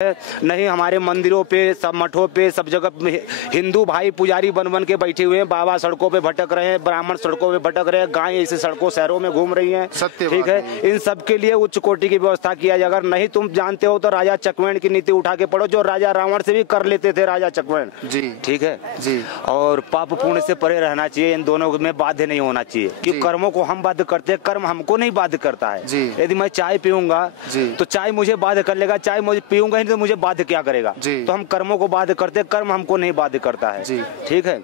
नहीं हमारे मंदिरों पे, सब मठों पे, सब जगह हिंदू भाई पुजारी बन बन के बैठे हुए हैं। बाबा सड़कों पे भटक रहे हैं, ब्राह्मण सड़कों पे भटक रहे हैं, गाय ऐसे सड़कों शहरों में घूम रही हैं। ठीक है, इन सब के लिए उच्च कोटि की व्यवस्था किया जाए। अगर नहीं तुम जानते हो तो राजा चकवेण की नीति उठा के पढ़ो, जो राजा रावण से भी कर लेते थे राजा चकवेण जी। ठीक है जी। और पाप पुण्य से परे रहना चाहिए, इन दोनों में बाध्य नहीं होना चाहिए कि कर्मों को हम बाध्य करते हैं, कर्म हमको नहीं बाध्य करता है। यदि मैं चाय पीऊंगा तो चाय मुझे बाध्य कर लेगा, चाय मुझे पीऊंगा ही नहीं तो मुझे बाध्य क्या करेगा। तो हम कर्मों को बाध्य करते हैं, कर्म हमको नहीं बाध्य करता है। ठीक है,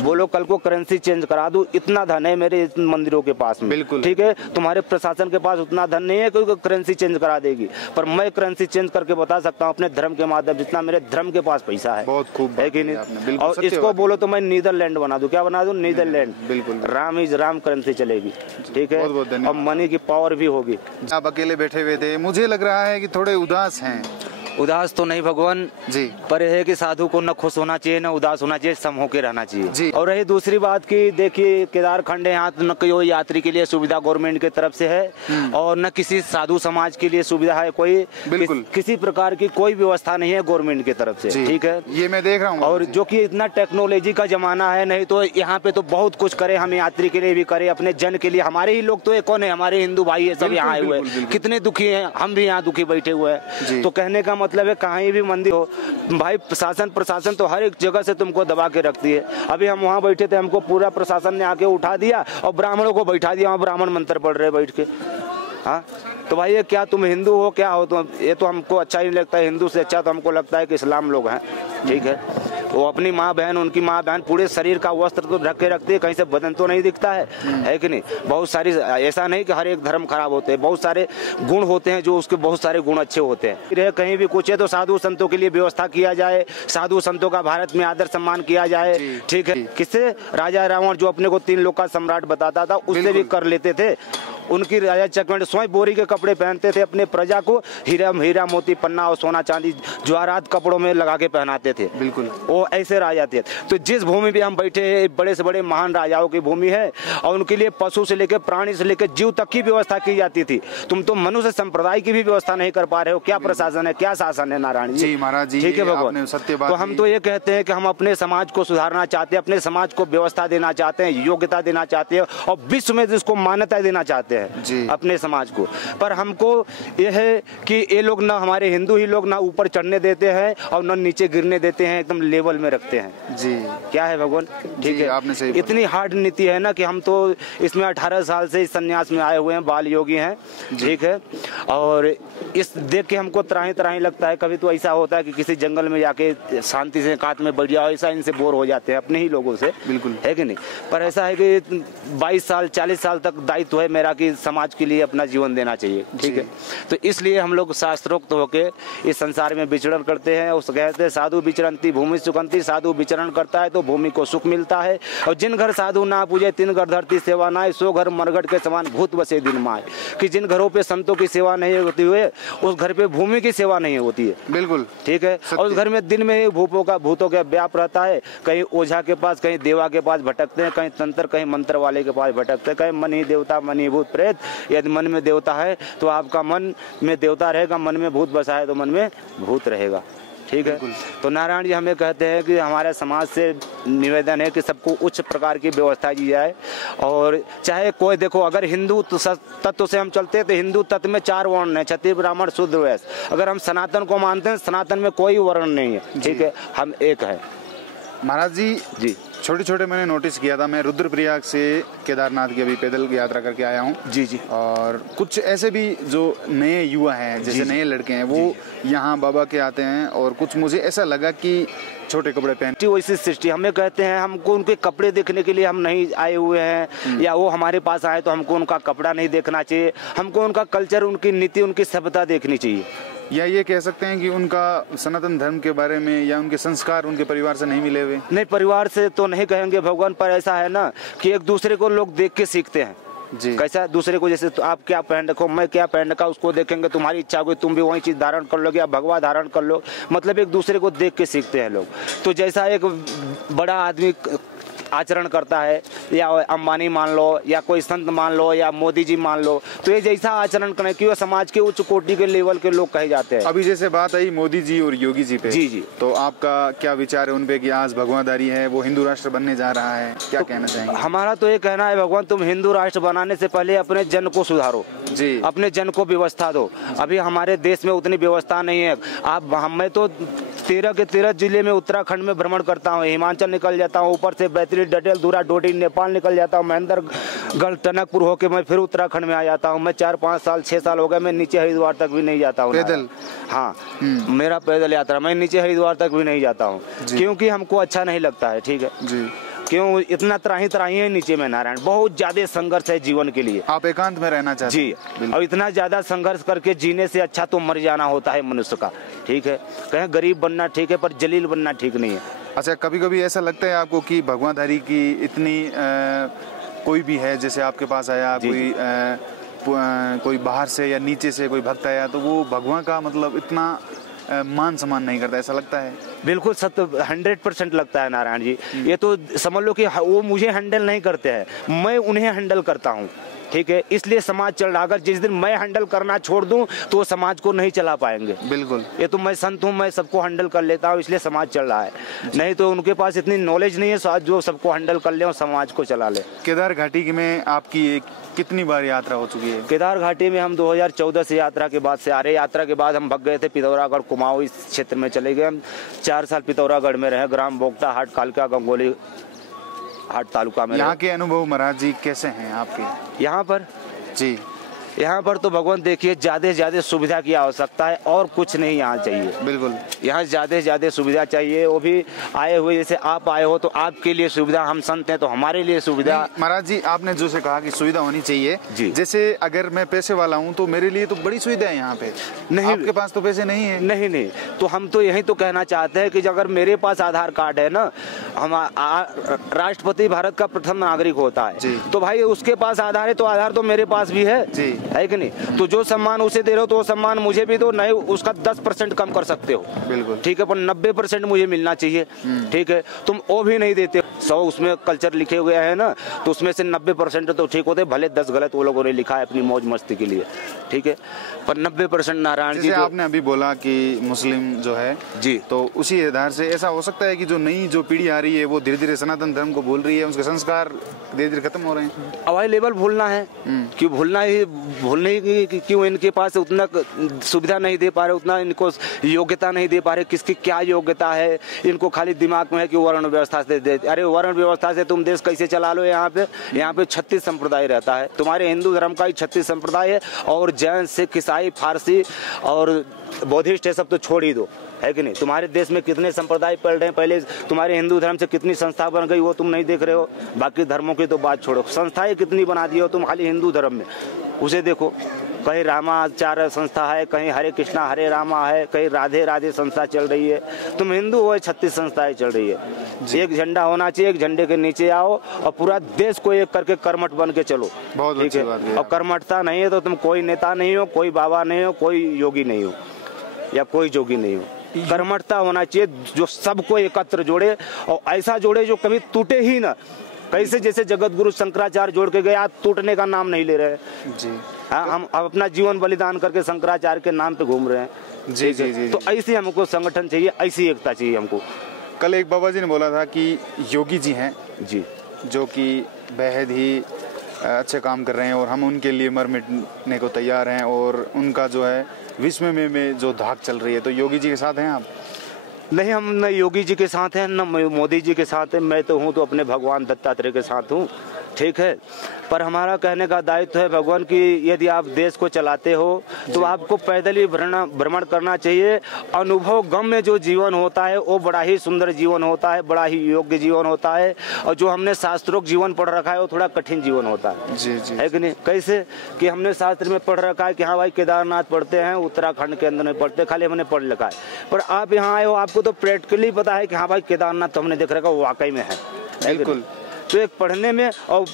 बोलो कल को करेंसी चेंज करा दूं, इतना धन है मेरे मंदिरों के पास में। बिल्कुल ठीक है, तुम्हारे प्रशासन के पास उतना धन नहीं है कि करेंसी चेंज करा देगी, पर मैं करेंसी चेंज करके बता सकता हूँ अपने धर्म के माध्यम, जितना मेरे धर्म के पास पैसा है। बहुत खूब है कि नहीं। और इसको बोलो तो मैं नीदरलैंड बना दूं, क्या बना दूं, नीदरलैंड। बिल्कुल, राम इज राम करेंसी चलेगी। ठीक है, और मनी की पावर भी होगी। आप अकेले बैठे हुए थे, मुझे लग रहा है कि थोड़े उदास हैं। उदास तो नहीं भगवान जी, पर यह है कि साधु को न खुश होना चाहिए न उदास होना चाहिए, सम होकर रहना चाहिए जी। और रही दूसरी बात की, देखिए केदार खंड है, यहाँ न कोई यात्री के लिए सुविधा गवर्नमेंट की तरफ से है और न किसी साधु समाज के लिए सुविधा है, कोई बिल्कुल किसी प्रकार की कोई व्यवस्था नहीं है गवर्नमेंट की तरफ से। ठीक है, ये मैं देख रहा हूँ। और जो कि इतना टेक्नोलॉजी का जमाना है, नहीं तो यहाँ पे तो बहुत कुछ करे, हम यात्री के लिए भी करे, अपने जन के लिए। हमारे ही लोग तो कौन है, हमारे हिंदू भाई है, सब यहाँ आए हुए हैं, कितने दुखी हैं, हम भी यहाँ दुखी बैठे हुए हैं। तो कहने का मतलब है कहीं भी मंदिर हो भाई, प्रशासन तो हर एक जगह से तुमको दबा के रखती है। अभी हम वहाँ बैठे थे, हमको पूरा प्रशासन ने आके उठा दिया और ब्राह्मणों को बैठा दिया, वहाँ ब्राह्मण मंत्र पढ़ रहे बैठ के। हाँ, तो भाई ये क्या तुम हिंदू हो क्या हो, तो ये तो हमको अच्छा ही लगता है। हिंदू से अच्छा तो हमको लगता है कि इस्लाम लोग हैं। ठीक है, वो अपनी माँ बहन, उनकी माँ बहन पूरे शरीर का वस्त्र तो ढक के रखती है, कहीं से बदन तो नहीं दिखता है कि नहीं। बहुत सारी, ऐसा नहीं कि हर एक धर्म खराब होते हैं, बहुत सारे गुण होते हैं जो उसके बहुत सारे गुण अच्छे होते हैं। कहीं भी कुछ है तो साधु संतों के लिए व्यवस्था किया जाए, साधु संतों का भारत में आदर सम्मान किया जाए। ठीक है, किससे, राजा रावण जो अपने को 3 लोक का सम्राट बताता था, उससे भी कर लेते थे। उनकी राजा चकवेण स्वयं बोरी के कपड़े पहनते थे, अपने प्रजा को हीरा मोती पन्ना और सोना चांदी जवाहरात कपड़ों में लगा के पहनाते थे। बिल्कुल, वो ऐसे राजा थे। तो जिस भूमि पे हम बैठे हैं, बड़े से बड़े महान राजाओं की भूमि है और उनके लिए पशु से लेकर प्राणी से लेकर जीव तक की व्यवस्था की जाती थी। तुम तो मनुष्य संप्रदाय की भी व्यवस्था नहीं कर पा रहे हो। क्या प्रशासन है, क्या शासन है नारायण जी, महाराज जी। ठीक है भगवान, सत्य बात। तो हम तो ये कहते हैं कि हम अपने समाज को सुधारना चाहते हैं, अपने समाज को व्यवस्था देना चाहते हैं, योग्यता देना चाहते हैं और विश्व में जिसको मान्यता देना चाहते हैं अपने समाज को। पर हमको यह है कि ये लोग ना, हमारे हिंदू ही लोग ना ऊपर चढ़ने देते हैं और ना नीचे गिरने देते हैं, एकदम लेवल में रखते हैं जी। क्या है भगवान, ठीक है, आपने सही इतनी हार्ड नीति है ना कि हम तो इसमें 18 साल से इस संन्यास में आए हुए हैं, बाल योगी हैं। ठीक है, और इस देख के हमको त्राही लगता है। कभी तो ऐसा होता है कि किसी जंगल में जाके शांति से एकांत में बैठ जाओ, ऐसा इनसे बोर हो जाते हैं अपने ही लोगों से। बिल्कुल, है कि नहीं। पर ऐसा है कि 22 साल 40 साल तक दायित्व है मेरा कि समाज के लिए अपना जीवन देना चाहिए। ठीक है, तो इसलिए हम लोग शास्त्रोक्त होके इस संसार में विचरण करते हैं। उस कहते हैं साधु विचरंती भूमि सुखंती, साधु विचरण करता है तो भूमि को सुख मिलता है। और जिन घर साधु ना पूजे तिन घर धरती सेवा नाय, सो घर मरघट के समान भूत बसे दिन माय। कि जिन घरों पे संतों की सेवा नहीं होती हुए, उस घर पे भूमि की सेवा नहीं होती है। बिल्कुल, ठीक है। और उस घर में दिन में ही भूतों का व्याप रहता है। कहीं ओझा के पास, कहीं देवा के पास भटकते हैं, कहीं तंत्र, कहीं मंत्र वाले के पास भटकते हैं, कहीं मन ही देवता मन ही भूत प्रेत। यदि मन में देवता है तो आपका मन में देवता रहेगा, मन में भूत बसा है तो मन में भूत रहेगा। ठीक है, तो नारायण जी हमें कहते हैं कि हमारे समाज से निवेदन है कि सबको उच्च प्रकार की व्यवस्था की जाए। और चाहे कोई, देखो अगर हिंदू तत्व से हम चलते हैं तो हिंदू तत्व में 4 वर्ण है, क्षत्रिय ब्राह्मण शूद्र वैश्य। अगर हम सनातन को मानते हैं, सनातन में कोई वर्ण नहीं है। ठीक है, हम एक है। महाराज जी छोटे मैंने नोटिस किया था, मैं रुद्रप्रयाग से केदारनाथ की अभी पैदल यात्रा करके आया हूँ जी। और कुछ ऐसे भी जो नए युवा हैं, जैसे नए लड़के हैं, वो यहाँ बाबा के आते हैं और कुछ मुझे ऐसा लगा कि छोटे कपड़े पहनते, वैसी सृष्टि हमें कहते हैं। हमको उनके कपड़े देखने के लिए हम नहीं आए हुए हैं, या वो हमारे पास आए तो हमको उनका कपड़ा नहीं देखना चाहिए। हमको उनका कल्चर, उनकी नीति, उनकी सभ्यता देखनी चाहिए। या ये कह सकते हैं कि उनका सनातन धर्म के बारे में या उनके संस्कार उनके परिवार से नहीं मिले हुए। नहीं, परिवार से तो नहीं कहेंगे भगवान, पर ऐसा है ना कि एक दूसरे को लोग देख के सीखते हैं जी। कैसा दूसरे को, जैसे तो आप क्या पहन रखो, मैं क्या पहन रखा, उसको देखेंगे, तुम्हारी इच्छा होगी तुम भी वही चीज धारण कर लोगे, या भगवा धारण कर लो। मतलब एक दूसरे को देख के सीखते हैं लोग। तो जैसा एक बड़ा आदमी आचरण करता है, या अंबानी मान लो, या कोई संत मान लो, या मोदी जी मान लो, तो ये जैसा आचरण करें कि वो समाज के उच्च कोटि के लेवल के लोग कहे जाते हैं। अभी जैसे बात आई मोदी जी और योगी जी पे, जी, तो आपका क्या विचार है उन पे कि आज भगवादारी है, वो हिंदू राष्ट्र बनने जा रहा है, क्या कहना चाहेंगे? हमारा तो ये कहना है, भगवान तुम हिंदू राष्ट्र बनाने से पहले अपने जन को सुधारो जी, अपने जन को व्यवस्था दो। अभी हमारे देश में उतनी व्यवस्था नहीं है। आप मैं तो 13 के 13 जिले में उत्तराखंड में भ्रमण करता हूँ, हिमाचल निकल जाता हूँ, ऊपर से बैतरी, डडेल, दूरा, डोडी, नेपाल निकल जाता हूँ, महेंद्रगढ़, टनकपुर होके मैं फिर उत्तराखंड में आ जाता हूँ। मैं 4-5 साल 6 साल हो गए मैं नीचे हरिद्वार तक भी नहीं जाता हूँ पैदल। हाँ, मेरा पैदल यात्रा, मैं नीचे हरिद्वार तक भी नहीं जाता हूँ क्योंकि हमको अच्छा नहीं लगता है। ठीक है जी, क्यों इतना त्राही है नीचे में नारायण, बहुत ज्यादा संघर्ष है जीवन के लिए। आप एकांत में रहना चाहते हैं जी, और इतना ज्यादा संघर्ष करके जीने से अच्छा तो मर जाना होता है मनुष्य का। ठीक है, कहीं गरीब बनना ठीक है पर जलील बनना ठीक नहीं है। अच्छा, कभी कभी ऐसा लगता है आपको कि भगवादारी की इतनी कोई भी है, जैसे आपके पास आया कोई बाहर से या नीचे से कोई भक्त आया, तो वो भगवान का मतलब इतना मान सम्मान नहीं करता, ऐसा लगता है? बिल्कुल सत्य, 100% लगता है नारायण जी। ये तो समझ लो कि वो मुझे हैंडल नहीं करते हैं, मैं उन्हें हैंडल करता हूँ। ठीक है, इसलिए समाज चल रहा। अगर जिस दिन मैं हैंडल करना छोड़ दूं तो समाज को नहीं चला पाएंगे। बिल्कुल, ये तो मैं संत हूँ, मैं सबको हैंडल कर लेता हूँ, इसलिए समाज चल रहा है। नहीं तो उनके पास इतनी नॉलेज नहीं है जो सबको हैंडल कर ले और समाज को चला ले। केदार घाटी में आपकी कितनी बार यात्रा हो चुकी है? केदार घाटी में हम 2014 से यात्रा के बाद से आ रहे। यात्रा के बाद हम भग गए थे पिथौरागढ़, कुमाऊं इस क्षेत्र में चले गए। हम 4 साल पिथौरागढ़ में रहे, ग्राम बोगटा, हाट, कालका, गंगोली हाट तालुका में। यहाँ के अनुभव महाराज जी कैसे हैं आपके? यहाँ पर जी, यहाँ पर तो भगवान देखिए ज्यादा से ज्यादा सुविधा की आवश्यकता है और कुछ नहीं यहाँ चाहिए। बिल्कुल, यहाँ ज्यादा से ज्यादा सुविधा चाहिए, वो भी आए हुए जैसे आप आए हो तो आपके लिए सुविधा, हम संत हैं तो हमारे लिए सुविधा। महाराज जी, आपने जो से कहा कि सुविधा होनी चाहिए जी। जैसे अगर मैं पैसे वाला हूँ तो मेरे लिए तो बड़ी सुविधा है यहाँ पे, नहीं आपके पास तो पैसे नहीं है। नहीं, तो हम तो यही तो कहना चाहते हैं कि अगर मेरे पास आधार कार्ड है ना, हम राष्ट्रपति भारत का प्रथम नागरिक होता है, तो भाई उसके पास आधार है तो आधार तो मेरे पास भी है कि नहीं? तो जो सम्मान उसे दे रहे हो तो वो सम्मान मुझे भी दो, नहीं उसका 10% कम कर सकते हो। बिल्कुल, ठीक है, पर 90% मुझे मिलना चाहिए। ठीक है, तुम वो भी नहीं देते। 100 उसमें कल्चर लिखे हुए हैं ना, तो उसमें से 90% तो ठीक होते, भले 10 गलत वो लोगों ने लिखा है अपनी मौज मस्ती के लिए। ठीक है, पर 90% नारायण जी, आपने अभी बोला कि मुस्लिम जो है जी, तो उसी आधार से ऐसा हो सकता है कि जो नई जो पीढ़ी आ रही है वो धीरे धीरे सनातन धर्म को भूल रही है, उसके संस्कार धीरे धीरे खत्म हो रहे हैं। अवेलेबल भूलना है, क्यों भूलने की क्यों इनके पास उतना सुविधा नहीं दे पा रहे, उतना इनको योग्यता नहीं दे पा रहे, किसकी क्या योग्यता है। इनको खाली दिमाग में है कि वर्ण व्यवस्था से दे। अरे वर्ण व्यवस्था से तुम देश कैसे चला लो? यहाँ पे 36 संप्रदाय रहता है। तुम्हारे हिंदू धर्म का ही 36 संप्रदाय है, और जैन, सिख, ईसाई, फारसी और बौद्धिस्ट है सब तो छोड़ ही दो, है कि नहीं? तुम्हारे देश में कितने संप्रदाय पड़ रहे हैं, पहले तुम्हारे हिंदू धर्म से कितनी संस्था बन गई वो तुम नहीं देख रहे हो। बाकी धर्मों की तो बात छोड़ो, संस्थाएं कितनी बना दी हो तुम, खाली हिंदू धर्म में उसे देखो। कहीं रामाचार्य संस्था है, कहीं हरे कृष्णा हरे रामा है, कहीं राधे राधे संस्था चल रही है। तुम हिंदू हो, 36 संस्थाएं चल रही है। एक झंडा होना चाहिए, एक झंडे के नीचे आओ और पूरा देश को एक करके कर्मठ बन के चलो। बहुत ठीक है, और कर्मठता नहीं है तो तुम कोई नेता नहीं हो, कोई बाबा नहीं हो, कोई योगी नहीं हो, या कोई जोगी नहीं हो। कर्मठता होना चाहिए जो सबको एकत्र जोड़े, और ऐसा जोड़े जो कभी टूटे ही ना। कैसे जैसे जगत गुरु शंकराचार्य जोड़ के गए, आज टूटने का नाम नहीं ले रहे जी। हाँ, हम अपना जीवन बलिदान करके शंकराचार्य के नाम पे घूम रहे हैं जी, जी। तो ऐसी हमको संगठन चाहिए, ऐसी एकता चाहिए हमको। कल एक बाबा जी ने बोला था कि योगी जी हैं जी, जो कि बेहद ही अच्छे काम कर रहे हैं और हम उनके लिए मर मिटने को तैयार हैं, और उनका जो है विश्व में जो धाक चल रही है, तो योगी जी के साथ हैं आप? नहीं, हम न योगी जी के साथ हैं न मोदी जी के साथ हैं। मैं तो हूँ तो अपने भगवान दत्तात्रेय के साथ हूँ। ठीक है, पर हमारा कहने का दायित्व है भगवान की, यदि आप देश को चलाते हो तो आपको पैदल ही भ्रमण करना चाहिए। अनुभव गम में जो जीवन होता है वो बड़ा ही सुंदर जीवन होता है, बड़ा ही योग्य जीवन होता है, और जो हमने शास्त्रोक्त जीवन पढ़ रखा है वो थोड़ा कठिन जीवन होता है जी, जी। है कि नहीं? कैसे कि हमने शास्त्र में पढ़ रखा है कि हाँ भाई केदारनाथ पढ़ते हैं, उत्तराखंड के अंदर में पढ़ते, खाली हमने पढ़ रखा है। पर आप यहाँ आए हो, आपको तो प्रैक्टिकली पता है कि हाँ भाई केदारनाथ तो हमने देख रखा, वो वाकई में है। बिल्कुल। तो एक पढ़ने में और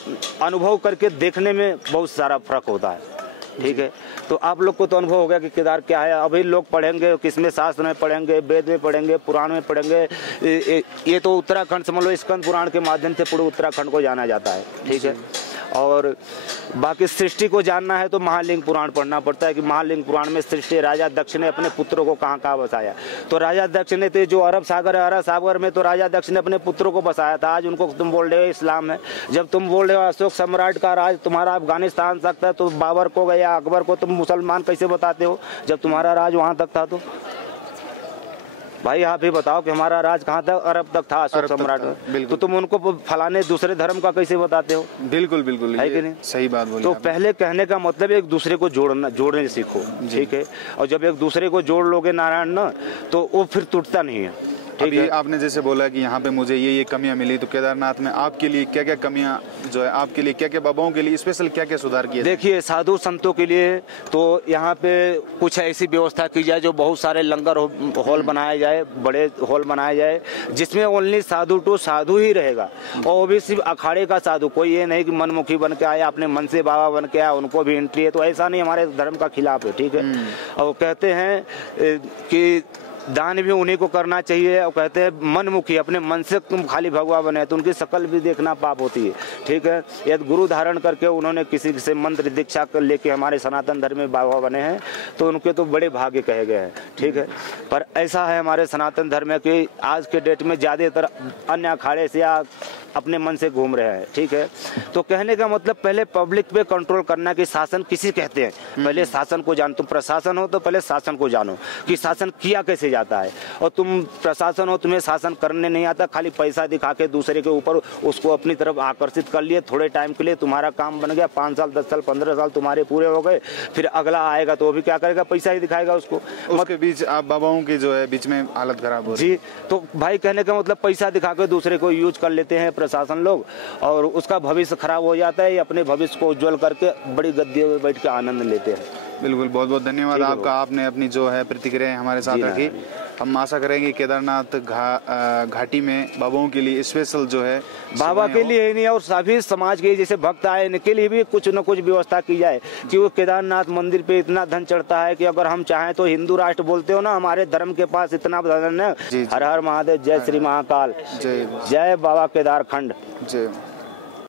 अनुभव करके देखने में बहुत सारा फर्क होता है। ठीक है। तो आप लोग को तो अनुभव हो गया कि केदार क्या है। अभी लोग पढ़ेंगे, किसमें शास्त्र में पढ़ेंगे, वेद में पढ़ेंगे, पुराण में पढ़ेंगे। ये तो उत्तराखंड समझ लो, स्कंद पुराण के माध्यम से पूरे उत्तराखंड को जाना जाता है, ठीक है। और बाकी सृष्टि को जानना है तो महालिंग पुराण पढ़ना पड़ता है कि महालिंग पुराण में सृष्टि राजा दक्ष ने अपने पुत्रों को कहाँ कहाँ बसाया। तो राजा दक्ष ने तो जो अरब सागर है, अरब सागर में तो राजा दक्ष ने अपने पुत्रों को बसाया था। आज उनको तुम बोल रहे हो इस्लाम है। जब तुम बोल रहे हो अशोक सम्राट का राज तुम्हारा अफगानिस्तान तक था, तो बाबर को या अकबर को तुम मुसलमान कैसे बताते हो जब तुम्हारा राज वहाँ तक था? तो भाई आप ही बताओ कि हमारा राज कहाँ तक, अरब तक था अशोक सम्राट। तो तुम उनको फलाने दूसरे धर्म का कैसे बताते हो? बिल्कुल बिल्कुल, है कि नहीं? सही बात बोली। तो पहले कहने का मतलब एक दूसरे को जोड़ने सीखो, ठीक है। और जब एक दूसरे को जोड़ लोगे नारायण ना, तो वो फिर टूटता नहीं है। अभी आपने जैसे बोला कि यहाँ पे मुझे ये कमियां मिली, तो केदारनाथ में आपके लिए क्या क्या कमियां जो है, आपके लिए क्या क्या बाबाओं के लिए स्पेशल क्या क्या सुधार किए? देखिए, साधु संतों के लिए तो यहाँ पे कुछ ऐसी व्यवस्था की जाए जो बहुत सारे लंगर हॉल बनाया जाए, बड़े हॉल बनाया जाए, जिसमें ओनली साधु टू साधु ही रहेगा। और वो भी सिर्फ अखाड़े का साधु, कोई ये नहीं कि मनमुखी बन के आया, अपने मन से बाबा बन के आया, उनको भी एंट्री है। तो ऐसा नहीं, हमारे धर्म का खिलाफ है, ठीक है। और कहते हैं कि दान भी उन्हीं को करना चाहिए। और कहते हैं मनमुखी, अपने मन से तुम खाली भगवा बने तो उनकी शकल भी देखना पाप होती है, ठीक है। यदि गुरु धारण करके उन्होंने किसी से मंत्र दीक्षा कर लेके हमारे सनातन धर्म में बाबा बने हैं, तो उनके तो बड़े भाग्य कहे गए हैं, ठीक है। पर ऐसा है हमारे सनातन धर्म की आज के डेट में ज़्यादातर अन्य अखाड़े से या अपने मन से घूम रहे हैं, ठीक है। तो कहने का मतलब पहले पब्लिक पे कंट्रोल करना कि शासन किसी कहते हैं, पहले शासन को जानो। तुम प्रशासन हो तो पहले शासन को जानो कि शासन किया कैसे जाता है। और तुम प्रशासन हो, तुम्हें शासन करने नहीं आता, खाली पैसा दिखा के दूसरे के ऊपर उसको अपनी तरफ आकर्षित कर लिए थोड़े टाइम के लिए, तुम्हारा काम बन गया, 5 साल 10 साल 15 साल तुम्हारे पूरे हो गए, फिर अगला आएगा तो वो भी क्या करेगा, पैसा ही दिखाएगा उसको। उसके बीच आप बाबाओं की जो है बीच में हालत खराब हो रही है। जी, तो भाई कहने का मतलब पैसा दिखा के दूसरे को यूज कर लेते हैं प्रशासन लोग, और उसका भविष्य खराब हो जाता है। अपने भविष्य को उज्जवल करके बड़ी गद्दियों में बैठ के आनंद लेते हैं। बिल्कुल, बहुत बहुत धन्यवाद आपका। आपने अपनी जो है प्रतिक्रिया हमारे साथ रखी। हम आशा करेंगे केदारनाथ घाटी में बाबाओं के लिए स्पेशल जो है, बाबा के लिए ही नहीं और सभी समाज के जैसे भक्त आए इनके लिए भी कुछ न कुछ व्यवस्था की जाए। कि वो केदारनाथ मंदिर पे इतना धन चढ़ता है कि अगर हम चाहें तो हिंदू राष्ट्र बोलते हो ना, हमारे धर्म के पास इतना धन है। हर हर महादेव, जय श्री महाकाल, जय बाबा केदारखंड, जय।